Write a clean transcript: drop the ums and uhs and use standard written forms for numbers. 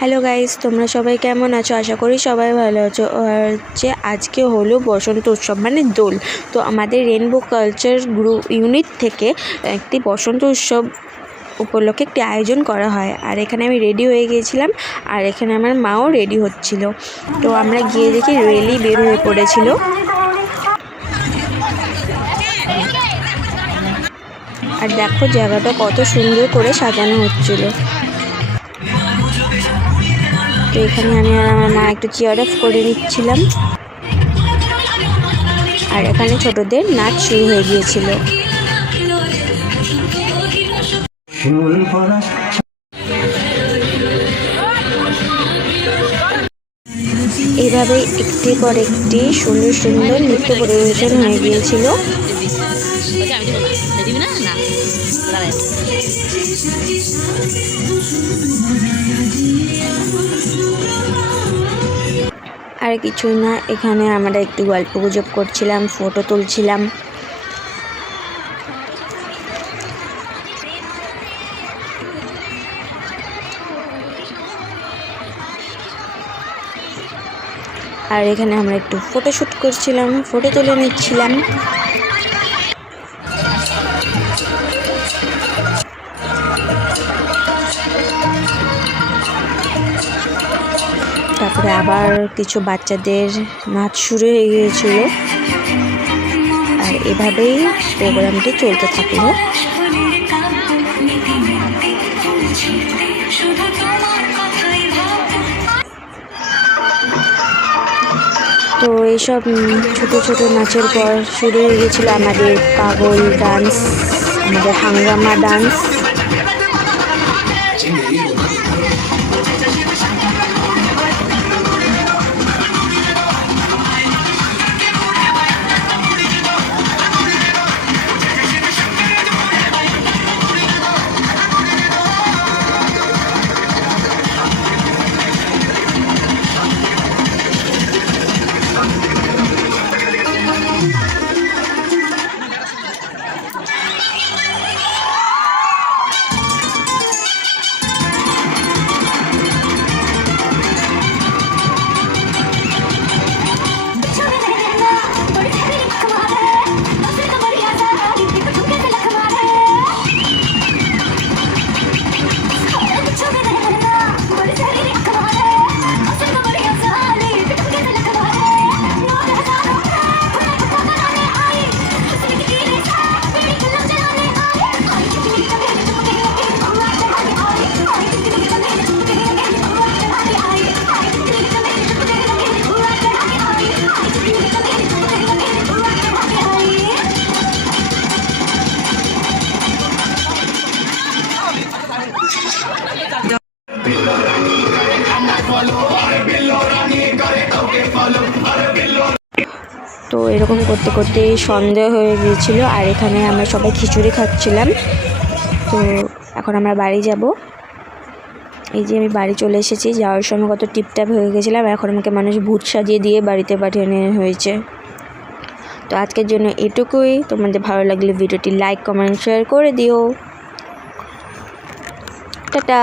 Hello guys, তোমরা সবাই কেমন আছো? আশা করি সবাই ভালো আছো। আজকে হলো বসন্ত উৎসব মানে দোল। তো আমাদের রেনবো কালচার গ্রুপ ইউনিট থেকে একটি বসন্ত উৎসব উপলক্ষে একটি আয়োজন করা হয়। আর এখানে আমি রেডি হয়ে গিয়েছিলাম, আর এখানে আমার মাও রেডি হচ্ছিল। তো আমরা গিয়ে দেখি রেলি বের হয়ে পড়েছিল। আর দেখো জায়গাটা কত সুন্দর করে সাজানো হচ্ছিল। তো এখানে আমি আর আমার মা একটু চেয়ার অফ করে নিচ্ছিলাম। আর এখানে ছোটদের নাচ শুরু হয়ে গিয়েছিল। এভাবেই একটি পর একটি সুন্দর সুন্দর নৃত্য পরিবেশন হয়ে গিয়েছিল। আর কিছুই না, এখানে আমরা একটু গল্প গুজব করছিলাম, ফটো তুলছিলাম। আর এখানে আমরা একটু ফটোশ্যুট করছিলাম, ফটো তুলে নিচ্ছিলাম। তারপরে আবার কিছু বাচ্চাদের নাচ শুরু হয়ে গিয়েছিল। আর এভাবেই প্রোগ্রামটি চলতে থাকলো। তো এইসব ছোট ছোট নাচের পর শুরু হয়ে গিয়েছিল আমাদের পাগল ডান্স, আমাদের হাঙ্গামা ডান্স। তো এরকম করতে করতে সন্দেহ হয়ে গিয়েছিল। আর এখানে আমরা সবাই খিচুড়ি খাচ্ছিলাম। তো এখন আমরা বাড়ি যাব। এই যে আমি বাড়ি চলে এসেছি। যাওয়ার সময় কত টিপটাপ হয়ে গেছিলাম, এখন আমাকে মানুষ ভূত সাজিয়ে দিয়ে বাড়িতে পাঠিয়ে নেওয়া হয়েছে। তো আজকের জন্য এটুকুই। তোমাদের ভালো লাগলে ভিডিওটি লাইক কমেন্ট শেয়ার করে দিও। টাটা।